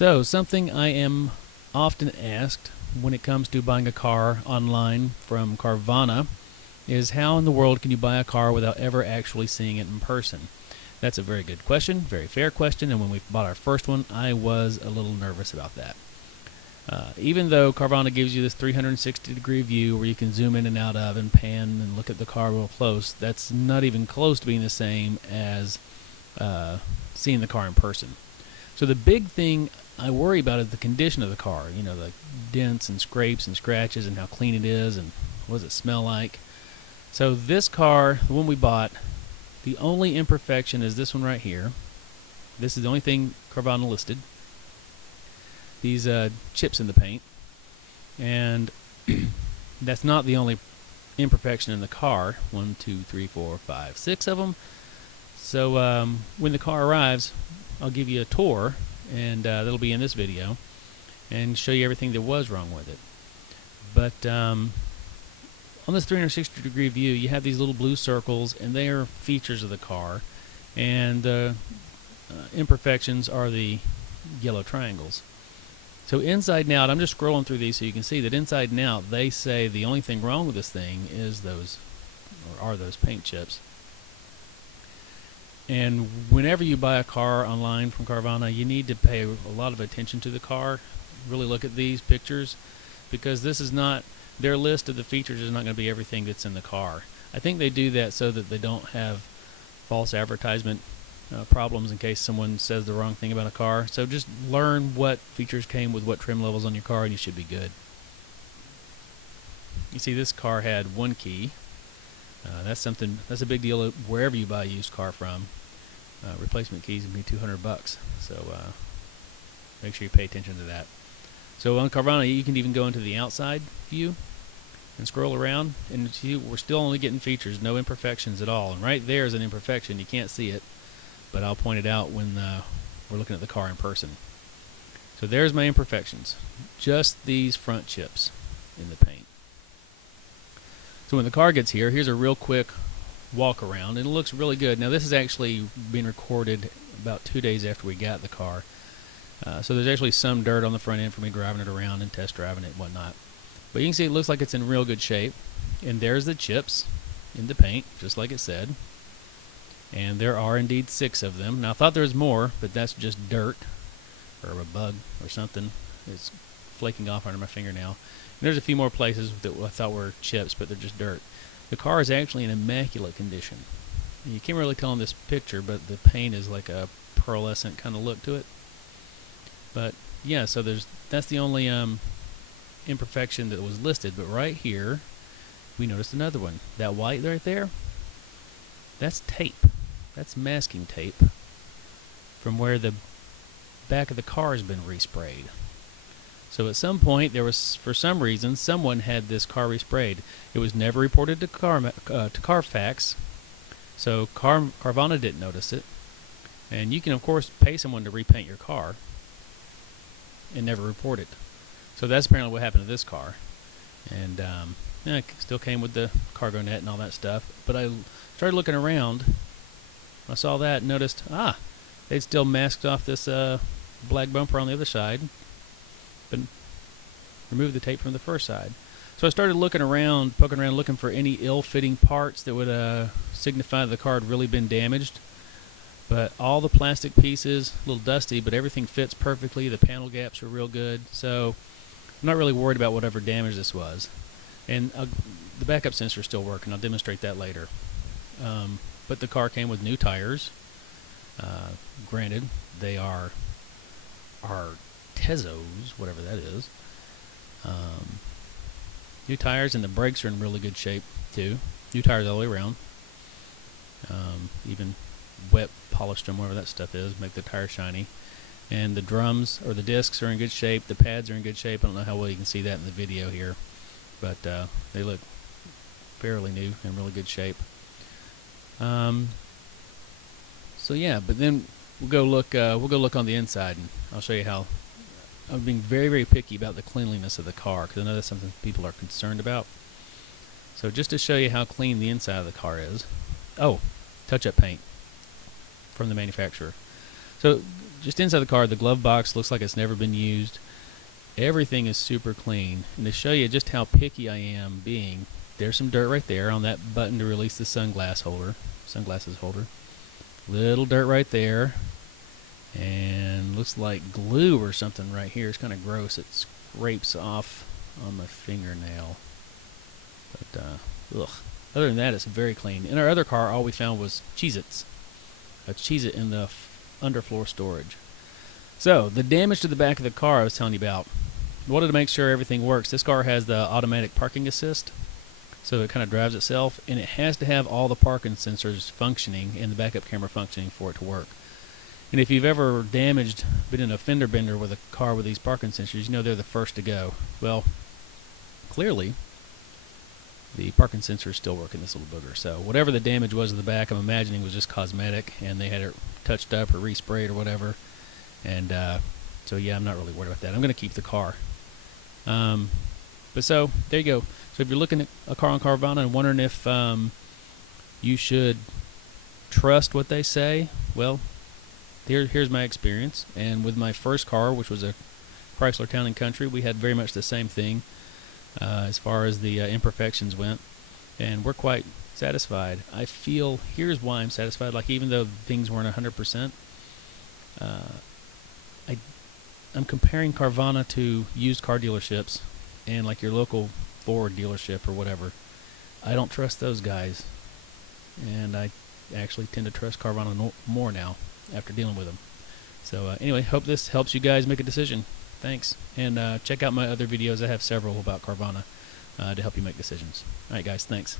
So, something I am often asked when it comes to buying a car online from Carvana is how in the world can you buy a car without ever actually seeing it in person? That's a very good question, very fair question, and when we bought our first one, I was a little nervous about that. Even though Carvana gives you this 360-degree view where you can zoom in and out of and pan and look at the car real close, that's not even close to being the same as seeing the car in person. So the big thing I worry about is the condition of the car. You know, the dents and scrapes and scratches and how clean it is and what does it smell like. So this car, the one we bought, the only imperfection is this one right here. This is the only thing Carvana listed. These chips in the paint. And that's not the only imperfection in the car. 1, 2, 3, 4, 5, 6 of them. So when the car arrives, I'll give you a tour, and that'll be in this video, and show you everything that was wrong with it. But on this 360-degree view, you have these little blue circles, and they are features of the car, and the imperfections are the yellow triangles. So inside and out, I'm just scrolling through these so you can see that inside and out, they say the only thing wrong with this thing is those, or are those paint chips. And whenever you buy a car online from Carvana, you need to pay a lot of attention to the car. Really look at these pictures, because this is not, their list of the features is not going to be everything that's in the car. I think they do that so that they don't have false advertisement problems in case someone says the wrong thing about a car. So just learn what features came with what trim levels on your car, and you should be good. You see, this car had one key. That's a big deal wherever you buy a used car from. Replacement keys can be $200, so make sure you pay attention to that. So on Carvana, you can even go into the outside view and scroll around, and see we're still only getting features, no imperfections at all. And right there is an imperfection. You can't see it, but I'll point it out when we're looking at the car in person. So there's my imperfections, just these front chips in the paint. So when the car gets here, here's a real quick walk around, and it looks really good. Now this is actually being recorded about 2 days after we got the car, so there's actually some dirt on the front end for me driving it around and test driving it and whatnot. But you can see it looks like it's in real good shape, and there's the chips in the paint, just like it said. And there are indeed 6 of them. Now I thought there was more, but that's just dirt or a bug or something. It's flaking off under my fingernail. And there's a few more places that I thought were chips, but they're just dirt. The car is actually in immaculate condition. And you can't really tell in this picture, but the paint is like a pearlescent kind of look to it. But yeah, so that's the only imperfection that was listed. But right here, we noticed another one. That white right there, that's tape. That's masking tape from where the back of the car has been resprayed. So at some point, there was, for some reason, someone had this car resprayed. It was never reported to Carfax, so Carvana didn't notice it. And you can, of course, pay someone to repaint your car and never report it. So that's apparently what happened to this car. And it still came with the cargo net and all that stuff. But I started looking around. I saw that and noticed, they'd still masked off this black bumper on the other side, but remove the tape from the first side. So I started looking around, poking around, looking for any ill-fitting parts that would signify the car had really been damaged. But all the plastic pieces, a little dusty, but everything fits perfectly. The panel gaps are real good, so I'm not really worried about whatever damage this was. And the backup sensor is still working. I'll demonstrate that later. But the car came with new tires. Granted, they are Tezos, whatever that is. New tires, and the brakes are in really good shape too. New tires all the way around. Even wet polished them, whatever that stuff is, make the tires shiny. And the drums or the discs are in good shape. The pads are in good shape. I don't know how well you can see that in the video here, but they look fairly new and really good shape. So yeah, but then we'll go look on the inside, and I'll show you how. I'm being very, very picky about the cleanliness of the car, because I know that's something people are concerned about. So just to show you how clean the inside of the car is. Oh, touch-up paint from the manufacturer. So just inside the car, the glove box looks like it's never been used. Everything is super clean. And to show you just how picky I am being, there's some dirt right there on that button to release the sunglasses holder. Little dirt right there. And looks like glue or something right here. It's kind of gross. It scrapes off on my fingernail. But, ugh. Other than that, it's very clean. In our other car, all we found was Cheez-Its. A Cheez-It in the underfloor storage. So, the damage to the back of the car I was telling you about. I wanted to make sure everything works. This car has the automatic parking assist, so it kind of drives itself, and it has to have all the parking sensors functioning and the backup camera functioning for it to work. And if you've ever been in a fender bender with a car with these parking sensors, you know they're the first to go. Well, clearly, the parking sensor is still working, this little booger. So whatever the damage was in the back, I'm imagining was just cosmetic, and they had it touched up or resprayed or whatever. And so yeah, I'm not really worried about that. I'm going to keep the car. But so there you go. So if you're looking at a car on Carvana and wondering if you should trust what they say, well, here's my experience. And with my first car, which was a Chrysler Town & Country, we had very much the same thing as far as the imperfections went, and we're quite satisfied. I feel, here's why I'm satisfied, like even though things weren't 100%, I'm comparing Carvana to used car dealerships and like your local Ford dealership or whatever. I don't trust those guys, and I actually tend to trust Carvana more now after dealing with them. So anyway, hope this helps you guys make a decision. Thanks, and check out my other videos. I have several about Carvana to help you make decisions. All right, guys, thanks.